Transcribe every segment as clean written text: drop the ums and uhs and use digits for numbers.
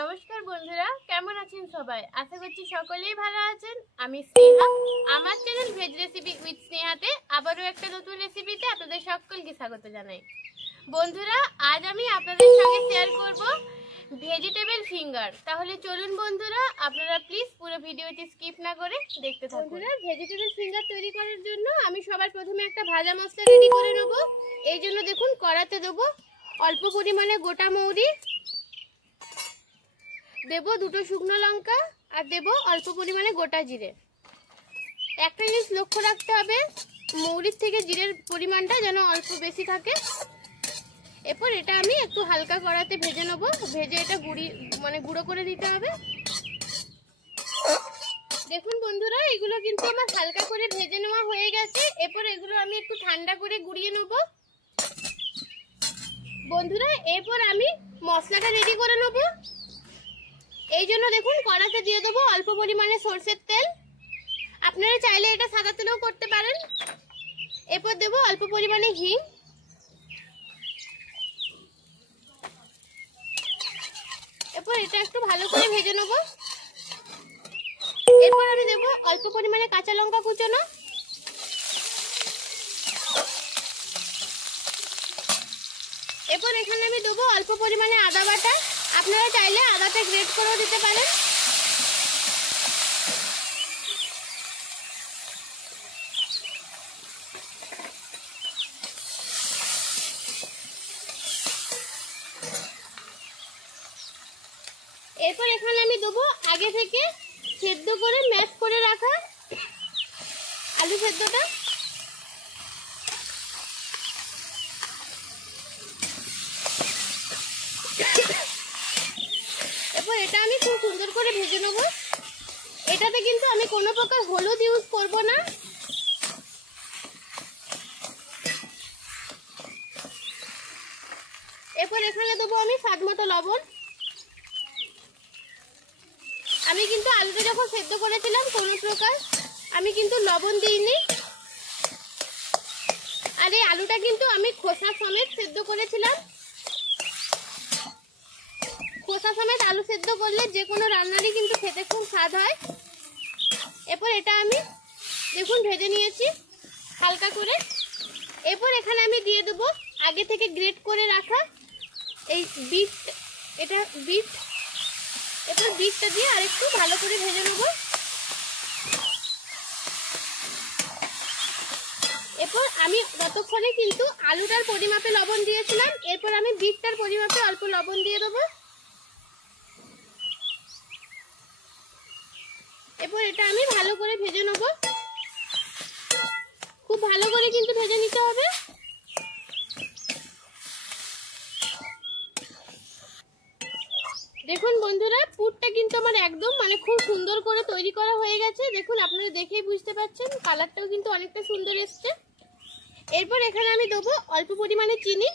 নমস্কার বন্ধুরা, কেমন আছেন সবাই? আশা করছি সকলেই ভালো আছেন। আমি স্নেহা, আমার চ্যানেল ভেজ রেসিপি উইথ স্নেহাতে আবারও একটা নতুন রেসিপিতে আপনাদের সকলকে স্বাগত জানাই। বন্ধুরা, আজ আমি আপনাদের সঙ্গে শেয়ার করব ভেজিটেবল ফিঙ্গার। তাহলে চলুন বন্ধুরা, আপনারা প্লিজ পুরো ভিডিওটি স্কিপ না করে দেখতে থাকুন। বন্ধুরা, ভেজিটেবল ফিঙ্গার তৈরি করার জন্য আমি সবার প্রথমে একটা ভাজা মশলা রেডি করে নেব। এই জন্য দেখুন কড়াতে দেবো অল্প পরিমাণে গোটা মৌরি, দেব দুটো শুকনো লঙ্কা আর দেব অল্প পরিমাণে গোটা জিরে। একটা জিনিস লক্ষ্য রাখতে হবে, মৌরির থেকে জিরের পরিমাণটা যেন অল্প বেশি থাকে। এরপর এটা আমি একটু হালকা কড়াতে ভেজে নেব, ভেজে এটা গুঁড়ো করে দিতে হবে। দেখুন বন্ধুরা, এগুলো কিন্তু আমার হালকা করে ভেজে নেওয়া হয়ে গেছে। এরপর এগুলো আমি একটু ঠান্ডা করে গুঁড়িয়ে নেব। বন্ধুরা, এরপর আমি মশলাটা রেডি করে নেব। এই জন্য দেখুন কড়াতে দিয়ে দেবো অল্প পরিমাণে সরষের তেল, আপনারা চাইলে এটা সাদা তেলেও করতে পারেন। এরপর দেবো অল্প পরিমাণে হিং, এরপর এটা একটু ভালো করে ভেজে নেব। এরপর আমি দেবো অল্প পরিমাণে কাঁচা লঙ্কা কুচোনো, এরপর এখানে আমি দেবো অল্প পরিমাণে আদা বাটা, আপনারা চাইলে আদাটা গ্রেট করেও দিতে পারেন। এরপর এখানে আমি দেবো আগে থেকে সেদ্ধ করে ম্যাশ করে রাখা আলু সেদ্ধটা। এরপর এটা আমি খুব সুন্দর করে ভেজে নেব। এটাতে কিন্তু আমি কোনো প্রকার হলুদ ইউজ করব না। এরপর এখানে দেবো আমি স্বাদ মতো লবণ। আমি কিন্তু আলুটা যখন সেদ্ধ করেছিলাম কোনো প্রকার আমি কিন্তু লবণ দিইনি, আর এই আলুটা কিন্তু আমি খোসা সমেত সেদ্ধ করেছিলাম। খোসা সমেত আলু সেদ্ধ করলে যে কোনো রান্নারই কিন্তু খেতে খুব স্বাদ হয়। এরপর এটা আমি দেখুন ভেজে নিয়েছি হালকা করে। এরপর এখানে আমি দিয়ে দেবো আগে থেকে গ্রেট করে রাখা এই বিট, এটা বিট। এরপর বিটটা দিয়ে আরেকটু ভালো করে ভেজে নেব। এরপর আমি ততক্ষণে কিন্তু আলুটার পরিমাপে লবণ দিয়েছিলাম, এরপর আমি বিটটার পরিমাপে অল্প লবণ দিয়ে দেবো। এরপর এটা আমি ভালো করে ভেজে নেব, খুব ভালো করে কিন্তু ভেজে নিতে হবে। দেখুন বন্ধুরা, পুরটা কিন্তু আমার একদম খুব সুন্দর করে তৈরি করা হয়ে গেছে। দেখুন আপনারা দেখেই বুঝতে পারছেন, কালারটাও কিন্তু অনেকটা সুন্দর এসছে। এরপর এখানে আমি দেবো অল্প পরিমাণে চিনি।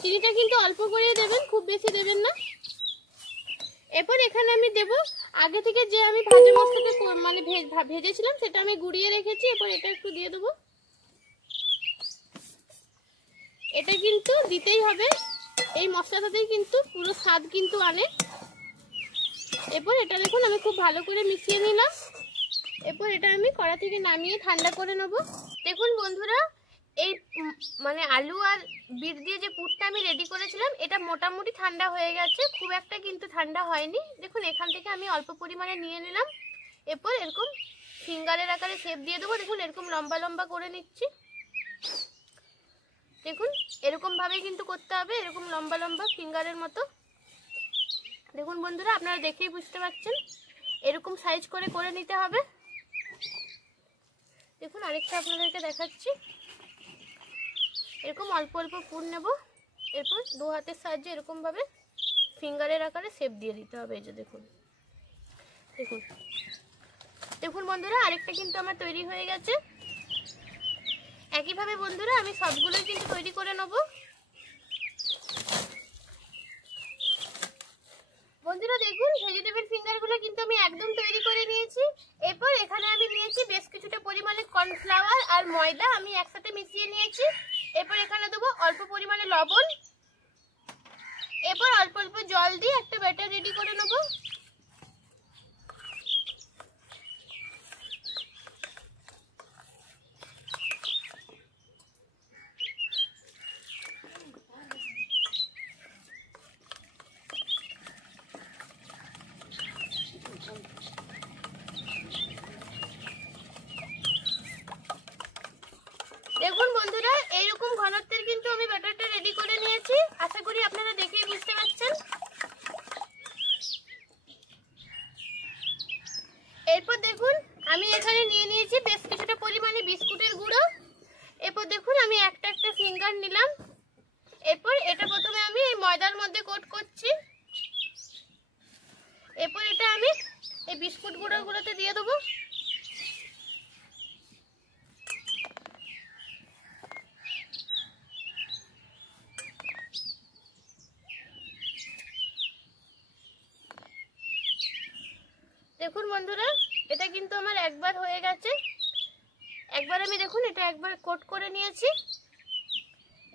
চিনিটা কিন্তু অল্প করে দেবেন, খুব বেশি দেবেন না। এরপর এখানে আমি দেব আগে থেকে যে আমি ভাজা মশলাটা ভেজেছিলাম সেটা আমি গুঁড়িয়ে রেখেছি। এরপর এটা একটু দিয়ে দেবো। এটা কিন্তু দিতেই হবে, এই মশলাটাতেই কিন্তু পুরো স্বাদ কিন্তু আনে। এরপর এটা দেখুন আমি খুব ভালো করে মিশিয়ে নিলাম। এরপর এটা আমি কড়া থেকে নামিয়ে ঠান্ডা করে নেব। দেখুন বন্ধুরা, এই আলু আর বিট দিয়ে যে পুরটা আমি রেডি করেছিলাম এটা মোটামুটি ঠান্ডা হয়ে গেছে, খুব একটা কিন্তু ঠান্ডা হয়নি। দেখুন এখান থেকে আমি অল্প পরিমাণে নিয়ে নিলাম। এরপর এরকম ফিঙ্গারের আকারে শেপ দিয়ে দেবো। দেখুন এরকম লম্বা লম্বা করে নিচ্ছি। দেখুন এরকম ভাবে কিন্তু করতে হবে, এরকম লম্বা লম্বা ফিঙ্গারের মতো। দেখুন বন্ধুরা, আপনারা দেখেই বুঝতে পারছেন এরকম সাইজ করে করে নিতে হবে। দেখুন আরেকটা আপনাদেরকে দেখাচ্ছি। এরকম অল্প অল্প পুর নেব, এরপর দু হাতের সাহায্যে এরকম ভাবে ফিঙ্গারের আকারে শেপ দিয়ে দিতে হবে। এই যে দেখুন, দেখুন দেখুন বন্ধুরা, আরেকটা কিন্তু আমার তৈরি হয়ে গেছে। একইভাবে বন্ধুরা আমি সবগুলোই কিন্তু তৈরি করে নেব। বন্ধুরা দেখুন, ভেজিটেবল ফিঙ্গারগুলো কিন্তু আমি একদম তৈরি করে নিয়েছি। এরপর এখানে আমি নিয়েছি বেশ কিছুটা পরিমাণে কর্নফ্লাওয়ার আর ময়দা, আমি একসাথে মিশিয়ে নিয়েছি। এরপর এখানে দেবো অল্প পরিমাণে লবণ, এরপর অল্প অল্প জল দিয়ে একটা ব্যাটার রেডি করে নেব। দেখুন বন্ধুরা, এইরকম ঘনত্বের কিন্তু আমি ব্যাটারটা রেডি করে নিয়েছি। আশা করি আপনারা দেখেই বুঝতে পারছেন। এরপর দেখুন আমি এখানে নিয়ে নিয়েছি বেশ কিছুটা পরিমাণে বিস্কুটের গুঁড়ো। এরপর দেখুন আমি একটা একটা ফিঙ্গার নিলাম। এরপর এটা প্রথমে আমি এই ময়দার মধ্যে কোট করছি। এরপর এটা আমি এই বিস্কুট গুঁড়োগুলোতে দিয়ে দেবো। দেখুন বন্ধুরা, এটা কিন্তু আমার একবার হয়ে গেছে। একবার আমি দেখুন এটা একবার কোট করে নিয়েছি।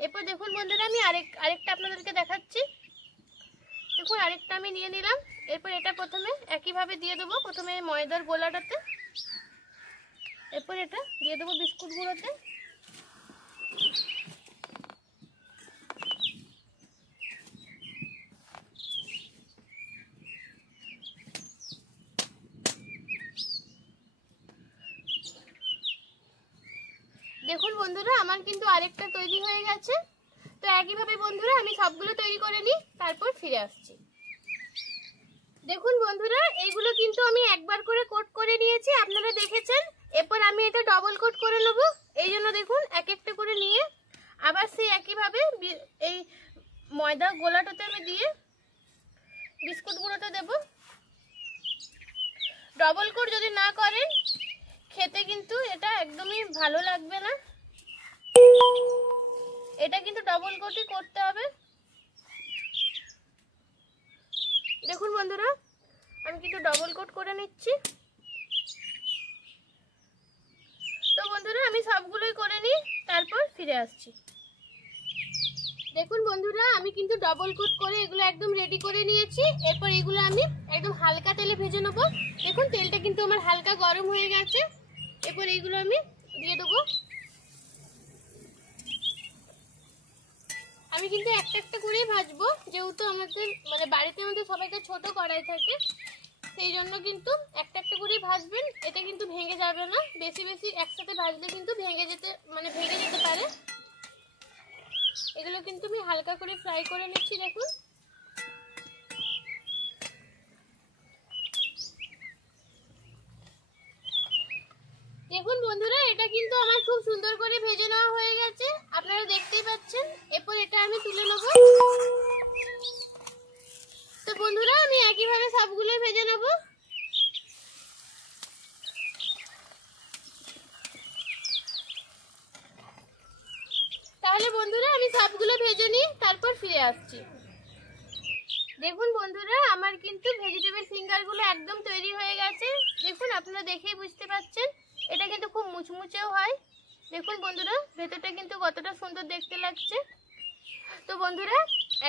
এরপর দেখুন বন্ধুরা আমি আরেকটা আপনাদেরকে দেখাচ্ছি। দেখুন আরেকটা আমি নিয়ে নিলাম। এরপর এটা প্রথমে একইভাবে দিয়ে দেবো, প্রথমে ময়দার গোলাটাতে। এরপর এটা দিয়ে দেবো বিস্কুট গুঁড়োতে। দেখুন বন্ধুরা আমার কিন্তু আরেকটা তৈরি হয়ে গেছে। তো একইভাবে বন্ধুরা আমি সবগুলো তৈরি করে নিই, তারপর ফিরে আসছি। দেখুন বন্ধুরা, এইগুলো কিন্তু আমি একবার করে কোট করে নিয়েছি, আপনারা দেখেছেন। এরপর আমি এটা ডবল কোট করে নেব। এই জন্য দেখুন এক একটা করে নিয়ে আবার সেই একইভাবে এই ময়দা গোলাটাতে আমি দিয়ে বিস্কুট গুঁড়োটা দেব। ডবল কোট যদি না করেন খেতে কিন্তু এটা একদমই ভালো লাগবে না। এটা কিন্তু ডবল কোটই করতে হবে। দেখুন বন্ধুরা আমি কিন্তু ডবল কোট করে নিচ্ছি। তো বন্ধুরা আমি সবগুলোই করে নিই, তারপর ফিরে আসছি। দেখুন বন্ধুরা আমি কিন্তু ডবল কোট করে এগুলো একদম রেডি করে নিয়েছি। এরপর এগুলো আমি একদম হালকা তেলে ভেজে নেব। দেখুন তেলটা কিন্তু আমার হালকা গরম হয়ে গেছে। এরপর এইগুলো আমি দিয়ে দেবো। আমি কিন্তু একটা একটা করেই ভাজবো, যেহেতু আমাদের মানে বাড়িতে মধ্যে সবাইকে ছোট কড়াই থাকে, সেই জন্য কিন্তু একটা একটা করেই ভাজবেন। এটা কিন্তু ভেঙে যাবে না, বেশি বেশি একসাথে ভাজলে কিন্তু ভেঙে যেতে পারে। এগুলো কিন্তু আমি হালকা করে ফ্রাই করে নিচ্ছি। দেখুন দেখুন বন্ধুরা এটা কিন্তু আমার খুব সুন্দর করে ভেজে নেওয়া হয়ে গেছে, আপনারা দেখতেই পাচ্ছেন। এরপর এটা আমি তুলে নেব। তো বন্ধুরা আমি একইভাবে সবগুলোই ভেজে নেব। তাহলে বন্ধুরা আমি সবগুলো ভেজে নিই, তারপর ফিরে আসছি। দেখুন বন্ধুরা আমার কিন্তু ভেজিটেবল ফিঙ্গারগুলো একদম তৈরি হয়ে গেছে। দেখুন আপনারা দেখেই বুঝতে পারছেন এটা কিন্তু খুব মুচমুচেও হয়। দেখুন বন্ধুরা ভেতরটা কিন্তু কতটা সুন্দর দেখতে লাগছে। তো বন্ধুরা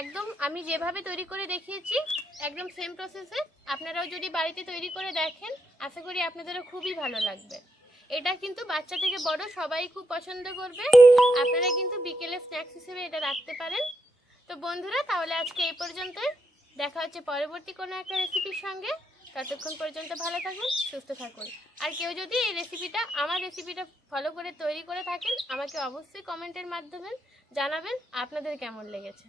একদম আমি যেভাবে তৈরি করে দেখিয়েছি একদম সেম প্রসেসে আপনারাও যদি বাড়িতে তৈরি করে দেখেন, আশা করি আপনাদেরও খুবই ভালো লাগবে। এটা কিন্তু বাচ্চা থেকে বড় সবাই খুব পছন্দ করবে। আপনারা কিন্তু বিকেলে স্ন্যাক্স হিসেবে এটা রাখতে পারেন। তো বন্ধুরা তাহলে আজকে এই পর্যন্তই। দেখা হচ্ছে পরবর্তী কোনো একটা রেসিপির সঙ্গে। ততক্ষণ পর্যন্ত ভালো থাকুন, সুস্থ থাকুন। আর কেউ যদি এই রেসিপিটা আমার রেসিপিটা ফলো করে তৈরি করে থাকেন, আমাকে অবশ্যই কমেন্টের মাধ্যমে জানাবেন আপনাদের কেমন লেগেছে।